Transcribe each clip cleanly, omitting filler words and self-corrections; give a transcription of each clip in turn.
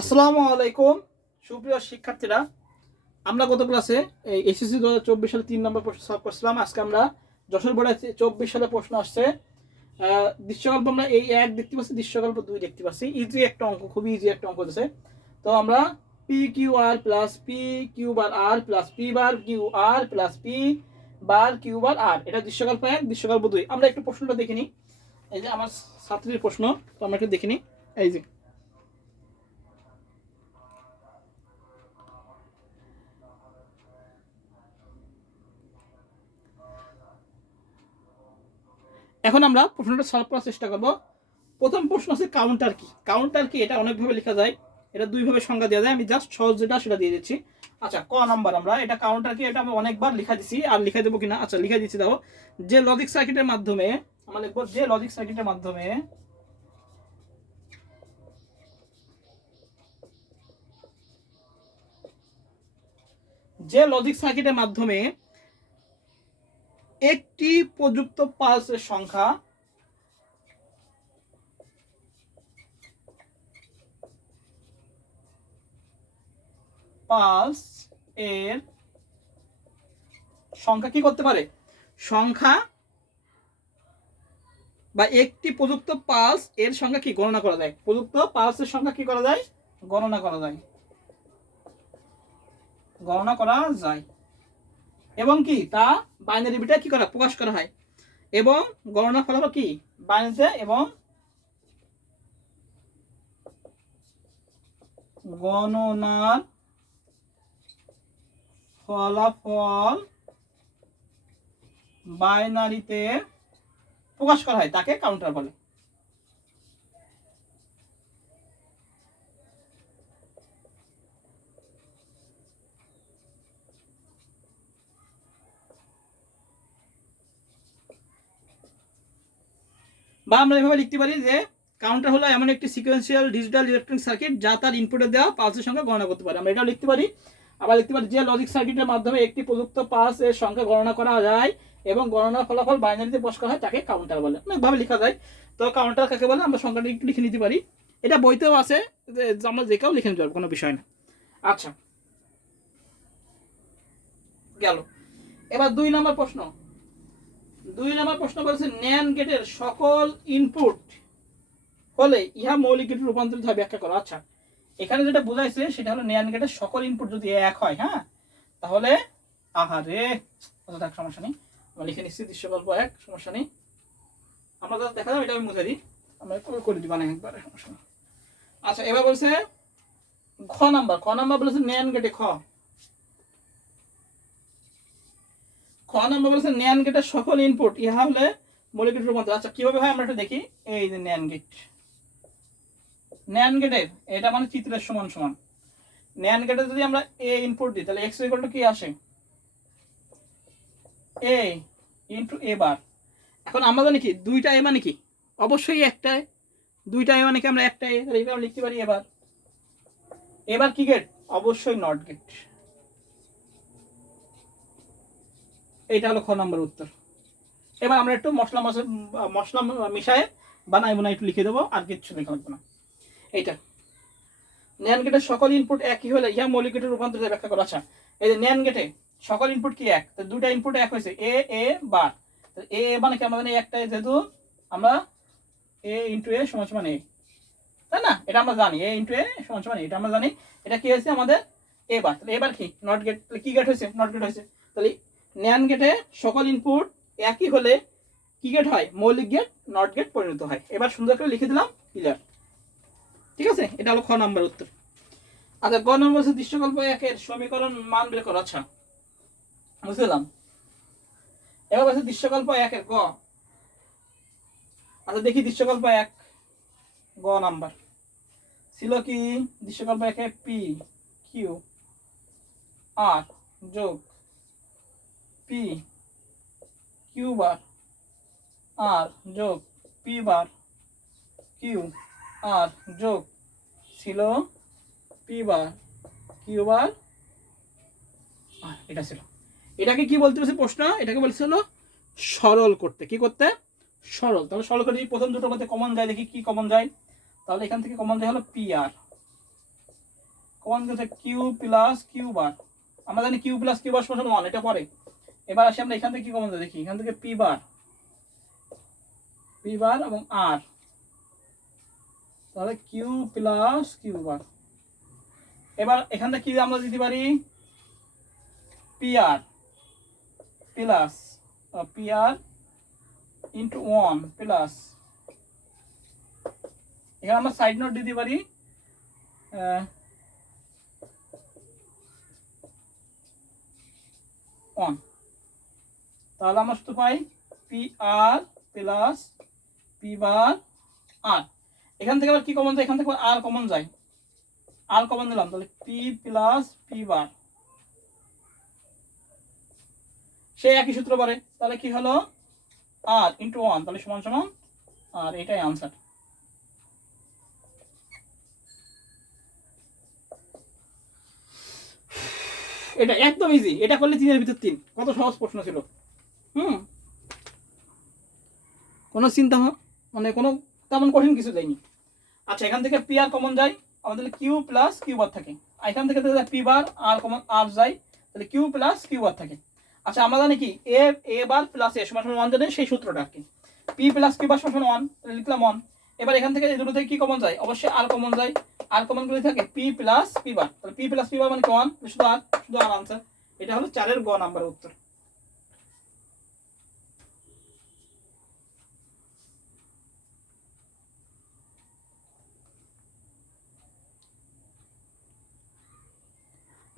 আসসালামু আলাইকুম সুপ্রিয় শিক্ষার্থীরা, আমরা গত ক্লাসে এই এসএসসি 2024 সালে 3 নম্বর প্রশ্ন সলভ করছিলাম। আজকে আমরা যশোর বোর্ডে 24 সালে প্রশ্ন আসছে। দৃশ্যকল্প আমরা এই 1 দেখতে পাচ্ছি, দৃশ্যকল্প 2 দেখতে পাচ্ছি। ইজি একটা অঙ্ক, খুবই ইজি একটা অঙ্ক দিয়েছে। তো আমরা P Q R plus P Q bar R plus P bar Q R plus P bar Q bar R, এটা দৃশ্যকল্প 1, দৃশ্যকল্প 2। আমরা একটু প্রশ্নটা দেখে নিই। এই যে আমার ছাত্রীর প্রশ্ন, তো আমরা একটু দেখে নিই। এই যে এখন আমরা প্রশ্নটা সলভ করার চেষ্টা করব। প্রথম প্রশ্ন আছে কাউন্টার কি। কাউন্টার কি এটা অনেকভাবে লেখা যায়, এটা দুইভাবে সংজ্ঞা দেওয়া যায়। আমি জাস্ট সহজ যেটা সেটা দিয়ে দিচ্ছি। আচ্ছা, ক নাম্বার আমরা এটা কাউন্টার কি, এটা আমি অনেকবার লিখা দিছি, আর লিখা দেবো কিনা। আচ্ছা, লিখা দিচ্ছি। দাও যে লজিক সার্কিটের মাধ্যমে আমরা লিখবো, যে লজিক সার্কিটের মাধ্যমে একটি প্রযুক্ত পালসের সংখ্যা কি করতে পারে, সংখ্যা বা একটি প্রযুক্ত পালস এর সংখ্যা কি গণনা করা যায়। প্রযুক্ত পালসের সংখ্যা কি করা যায়, গণনা করা যায় এবং কি তা বাইনারি বিটে কি করা, প্রকাশ করা হয়। এবং গণনা ফলাফল কি বাইনারিতে, এবং গণনার ফলাফল বাইনারিতে প্রকাশ করা হয়, তাকে কাউন্টার বলে। বা আমরা এভাবে লিখতে পারি যে কাউন্টার হলো এমন একটি সিকোয়েন্সিয়াল ডিজিটাল ইলেকট্রনিক সার্কিট যা তার ইনপুটে দেওয়া পালসের সংখ্যা গণনা করতে পারে। আমরা এটাও লিখতে পারি। আবার লিখতে পারি যে লজিক সার্কিটের মাধ্যমে একটি প্রযুক্ত পালস এর সংখ্যা গণনা করা যায় এবং গণনার ফলাফল বাইনারিতে প্রকাশ করা হয়, তাকে কাউন্টার বলে। অনেকভাবে লেখা যায়। তো কাউন্টার কাকে বলে আমরা সংখ্যাটা একটু লিখে নিতে পারি। এটা বইতেও আছে, আমরা যে কেউ লিখে নিতে পারবো, কোনো বিষয় না। আচ্ছা, গেল। এবার 2 নম্বর প্রশ্ন। 2 নম্বর প্রশ্ন বলেছে ন্যান্ড গেটের সকল ইনপুট হলে ইহা মৌলিক গেটে রূপান্তরিত হয়, ব্যাখ্যা করো। আচ্ছা, এখানে যেটা বোঝাইছে সেটা হলো ন্যান্ড গেটের সকল ইনপুট যদি এক হয়, হ্যাঁ, তাহলে আহারে থাক, সমস্যা নেই, আমরা লিখে নিচ্ছি দৃশ্যকল্প 1, সমস্যা নেই। আমরা যা দেখা যাবে এটা আমি মুছে দিই, আমরা করে দিই বানাই একবার, সমস্যা নেই। আচ্ছা, এবার বলছে খ নাম্বার বলেছে ন্যান্ড গেটে খ নাম্বার বলেছে ন্যান্ড গেটের সকল ইনপুট ইহা হলে মৌলিক গেটে রূপান্তর। আচ্ছা, কিভাবে হয় আমরা একটু দেখি। এই যে ন্যান্ড গেটের এটা মানে চিত্রের সমান সমান। ন্যান্ড গেটে যদি আমরা এ ইনপুট দিই, তাহলে এক্স ইকুয়াল টু কি আসে, এ ইনটু এ বার। এখন আমরা জানি কি দুইটা এ মানে কি, অবশ্যই একটাই। দুইটা এ মানে কি আমরা একটাই, তাহলে এটা আমরা লিখতে পারি এবার কি গেট, অবশ্যই নট গেট। এইটা হলো খ নম্বর উত্তর। এবার আমরা একটু মশলা মিশায়ে বানাই বোনা একটু লিখে দেবো, আর কিচ্ছু লেখা লাগবে না। এইটা ন্যান্ড গেটের সকল ইনপুট একই হলে ইহা মৌলিক গেটের রূপান্তর ব্যাখ্যা করা। আচ্ছা, এই যে ন্যান্ড গেটে সকল ইনপুট কি এক, তো দুইটা ইনপুট এক হয়েছে, এ বার। এ মানে কি আমরা জানি একটাই, যেহেতু আমরা এ ইন্টু এ সমান সমান এ, তাই না? এটা আমরা জানি এ ইন্টু এ সমান সমান এটা আমরা জানি। এটা কি হয়েছে আমাদের এ বার, তাহলে এবার কি নট গেট, কি গেট হয়েছে, নট গেট হয়েছে। তাহলে ন্যান্ড গেটে সকল ইনপুট একই হলে কি গেট হয়, মৌলিক গেট নট গেট পরিণত হয়। এবার সুন্দর করে লিখে দিলাম, ক্লিয়ার। ঠিক আছে, এটা হলো খ নাম্বার উত্তর। আচ্ছা, গ নম্বর হচ্ছে দৃশ্যকল্প 1 সমীকরণ মান বের করো। আচ্ছা, বুঝলাম। এবার বলছে দৃশ্যকল্প 1 গ। আচ্ছা, দেখি দৃশ্যকল্প 1 গ নাম্বার ছিল কি, দৃশ্যকল্প 1 পি কিউ আর যোগ পি কিউ বার আর যোগ পি বার কিউ আর যোগ ছিল পি বার কিউ বার, এটা ছিল। এটাকে কি বলতে বলছে প্রশ্ন, এটাকে বলছিল সরল করতে। কি করতে, সরল। তাহলে সরল করে প্রথম দুটোর মধ্যে কমন যায়, দেখি কি কমন যায়। তাহলে এখান থেকে কমন যায় হলো পি আর, কমন গেছে কিউ প্লাস কিউ বার, আমরা জানি কিউ প্লাস কিউ বার সমান 1, এটা পরে। এবার আসি আমরা এখান থেকে কি কমন যায় দেখি, এখান থেকে পি বার এবং আর, তাহলে কিউ প্লাস কিউ বার। এবার এখান থেকে কি আমরা দিতে পারি, P R plus P R into 1 plus, এখানে আমরা সাইড নোট দিতে পারি 1, তাহলে আমরা শুধু পাই পি আর প্লাস পি বার আর। এখান থেকে আবার কি কমন যায়, এখান থেকে আর কমন যায়, আর কমন দিলাম, তাহলে পি প্লাস পি বার, সেই একই সূত্র পরে, তাহলে কি হলো আর ইন্টু 1, তাহলে সমান সমান আর, এটাই আনসার। এটা একদম ইজি, এটা করলে 3 এর ভিতর 3, কত সহজ প্রশ্ন ছিল। কোনো চিন্তা মানে কোনো তেমন কঠিন কিছু দেয়নি। আচ্ছা, এখান থেকে পি আর কমন যায়, আমাদের কিউ প্লাস কিউ বার থাকে, এখান থেকে পি বার আর কমন আর যায়, তাহলে কিউ প্লাস কিউ বার থাকে। আচ্ছা, আমরা জানি কি এ বার প্লাস এ সমান 1 জানি, সেই সূত্রটা আর কি, পি প্লাস কিউ বার সমান 1, তাহলে লিখলাম 1। এবার এখান থেকে এই দুটো থেকে কি কমন যায়, অবশ্যই আর কমন যায়, আর কমন গুলো থাকে পি প্লাস পি বার, তাহলে পি প্লাস পি বার মানে 1, শুধু আর আনসার। এটা হলো 4 এর গ নাম্বারের উত্তর।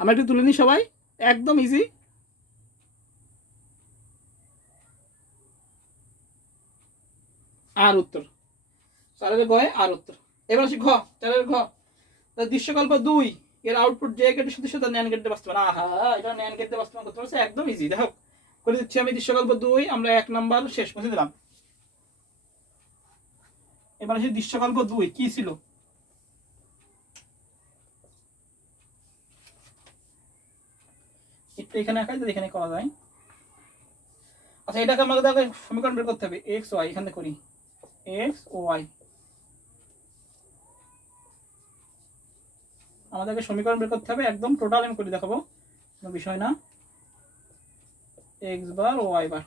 আমরা একটু তুলে নিই সবাই, একদম ইজি। আর উত্তর 4 এর গয়ে আর উত্তর। এবার আসি ঘ, 4 এর ঘ, দৃশ্যকল্প 2 এর আউটপুট যে গেটের সাথে সাথে ন্যান্ড গেটে বাস্তবায়ন। আহা, এটা ন্যান্ড গেটে বাস্তবায়ন করতে পারছে, একদম ইজি। দেখো করে দিচ্ছি আমি, দৃশ্যকল্প 2 আমরা 1 নাম্বার শেষ মুছে দিলাম। এবার আসি দৃশ্যকল্প 2 কি ছিল, একটু এখানে আঁকাই তো এখানে করা যায়। আচ্ছা, এটাকে আমাদের সমীকরণ বের করতে হবে, এক্স ওয়াই, এখানে করি এক্স ও ওয়াই, আমাদেরকে সমীকরণ বের করতে হবে, একদম টোটাল আমি করে দেখাবো, কোনো বিষয় না, এক্স বার ও ওয়াই বার।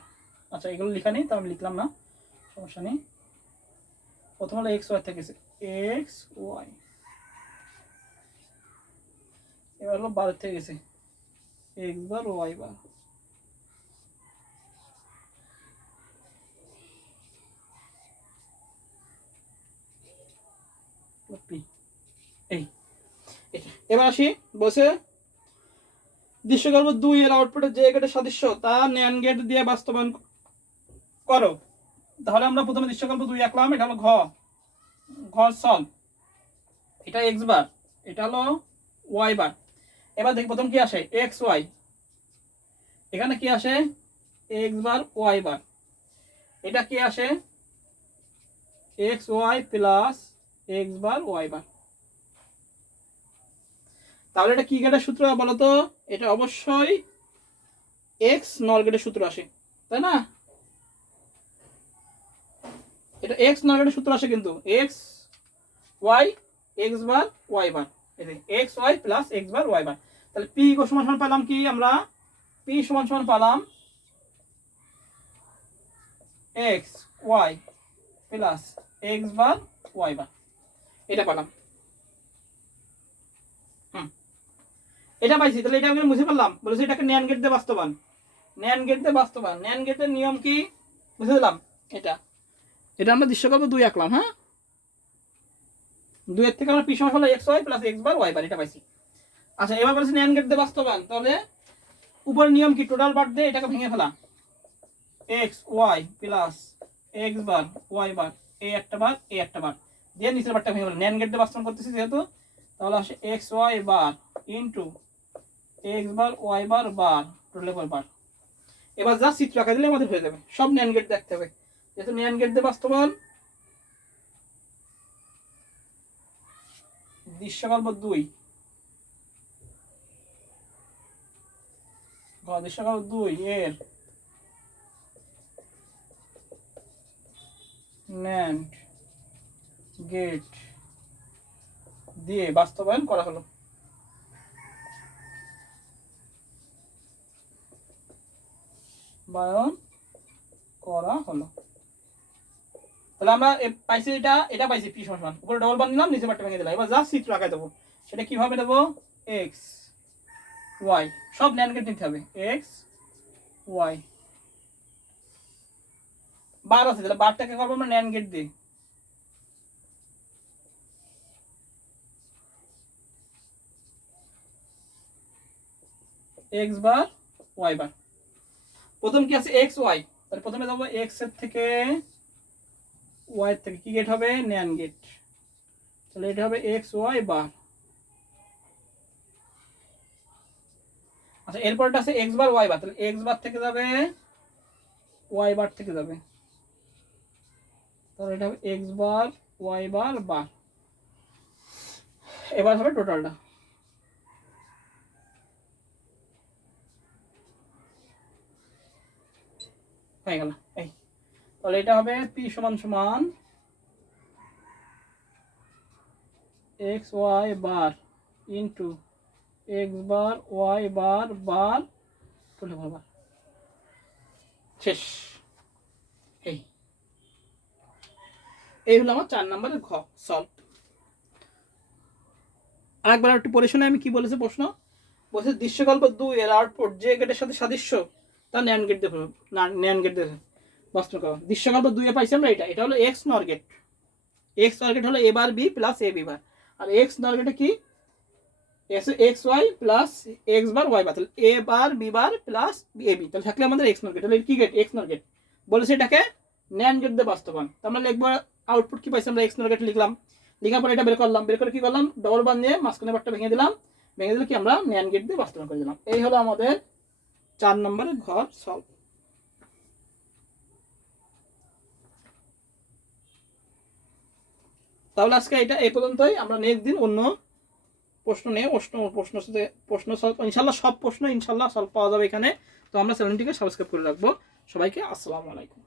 আচ্ছা, এগুলো লেখা নেই, তো আমি লিখলাম না, সমস্যা নেই। প্রথম হলো এক্স ওয়াই থেকে এক্স ওয়াই, এবার হলো 12 থেকে গেছে এক্স বার ও ওয়াই বার, এই এবার আসি বসে, দৃশ্যকল্প 2 এর আউটপুটে যে গেটের সাদৃশ্য তা ন্যান্ড গেট দিয়ে বাস্তবায়ন করো। তাহলে আমরা প্রথমে দৃশ্যকল্প 2 আঁকলাম, এটা হলো ঘ সলভ, এটা এক্স বার, এটা হলো ওয়াই বার। এবার দেখি প্রথম কি আসে, এক্স ওয়াই, এখানে কি আসে এক্স বার ওয়াই বার, এটা কি আসে x Y plus x bar y বার। তাহলে এটা কি গেটের সূত্র বলতো, এটা অবশ্যই এক্স নর গেটের সূত্র আসে, তাই না? এটা এক্স নর গেটের সূত্র আসে, কিন্তু x Y x bar y বার, x Y plus x bar y বার। তাহলে পি সমান সমান পেলাম কি আমরা, পি সমান সমান পেলাম x Y plus x bar y বার, এটা পেলাম। এটা পাইছি, তাহলে এটা আমি মুছে ফেললাম, বলেছি এটাকে ন্যান্ড গেট দিয়ে বাস্তবায়ন, ন্যান্ড গেট দিয়ে বাস্তবায়ন, ন্যান্ড গেটের নিয়ম কি বুঝে দিলাম। এটা এটা আমরা দৃশ্যকল্প 2 আঁকলাম, হ্যাঁ, 2 এর থেকে আমরা পি সমান হলো x Y plus x bar y বার, এটা পাইছি। আচ্ছা, এবার বলেছি ন্যান্ড গেট দিয়ে বাস্তবায়ন, তাহলে উপরের নিয়ম কি, টোটাল বার দিয়ে এটাকে ভেঙে ফেলা, x Y plus x bar y বার, এই একটা বার এই একটা বার দিয়ে নিচের বারটা ভেঙে ফেলা, ন্যান্ড গেট দিয়ে বাস্তবায়ন করতেছি যেহেতু, তাহলে আসে x y bar into x bar y bar bar total bar. এবার যা চিত্র আঁকা দিলে আমাদের হয়ে যাবে, সব ন্যান্ড গেট দেখতে হবে, যেহেতু ন্যান্ড গেট দিয়ে বাস্তবায়ন। দৃশ্যকল্প 2 দৃশ্যকল্প 2 এর ন্যান্ড গেট দিয়ে বাস্তবায়ন করা হলো। বায়ন করা হলো। তাহলে আমরা পাইছি এটা পাইছি পি সমান উপরে ডবল বার নিলাম, নিচে বারটা ভেঙে দিলাম। এবার যা চিত্র আঁকায় দেবো সেটা কিভাবে দেবো, এক্স ওয়াই সব ন্যান্ড গেট নিতে হবে, এক্স ওয়াই বার আছে, তাহলে বারটাকে করবো আমরা ন্যান্ড গেট দিয়ে, এক্স বার ওয়াই বার। প্রথম কি আছে এক্স ওয়াই, তাহলে প্রথমে যাবো এক্স এর থেকে ওয়াই এর থেকে কি গেট হবে, ন্যান্ড গেট। তাহলে এটা হবে এক্স ওয়াই বার। আচ্ছা এরপরটা আছে এক্স বার ওয়াই বার, তাহলে এক্স বার থেকে যাবে ওয়াই বার থেকে যাবে, তাহলে এটা হবে এক্স বার ওয়াই বার বার। এবার হবে টোটালটা, হয়ে গেল এই। তাহলে এটা হবে পি সমান সমান x y bar into x bar y bar bar total bar, শেষ। এই হলো আমার 4 নম্বরের ঘ সলভ। আরেকবার একটু পড়ে শুনে আমি কি বলেছে প্রশ্ন, বলছে দৃশ্যকল্প 2 এর আউটপুট যে গেটের সাথে সাদৃশ্য তা ন্যান্ড গেট দিয়ে ন্যান্ড গেট দিয়ে বাস্তব করা। দৃশ্যকল্প 2 এ পাইছি আমরা এটা হলো এক্স নর গেট। এক্স নর গেট হলো এ বার B plus A B bar, R x নর গেটে কি x Y plus x bar y বার, তাহলে এ বার B bar plus A B, তাহলে থাকলে আমাদের এক্স নর গেট। তাহলে কি গেট, এক্স নর গেট বলেছে এটাকে ন্যান্ড গেট দিয়ে বাস্তবায়ন। তো আমরা লিখবো আউটপুট কি পাইছি আমরা এক্স নর গেট লিখলাম, লেখার পরে এটা বের করলাম, বের করে কি করলাম ডবল বার নিয়ে মাঝখানে বারটা ভেঙে দিলাম, ভেঙে দিলে কি আমরা ন্যান্ড গেট দিয়ে বাস্তবায়ন করে দিলাম। এই হলো আমাদের 4 নম্বরের ঘর সলভ। তাহলে আজকে এটা এই পর্যন্তই, আমরা নেক্সট দিন অন্য প্রশ্ন নিয়ে প্রশ্ন সলভ ইনশাল্লাহ, সব প্রশ্ন ইনশাল্লাহ সলভ পাওয়া যাবে এখানে। তো আমরা চ্যানেলটিকে সাবস্ক্রাইব করে রাখবো। সবাইকে আসসালামু আলাইকুম।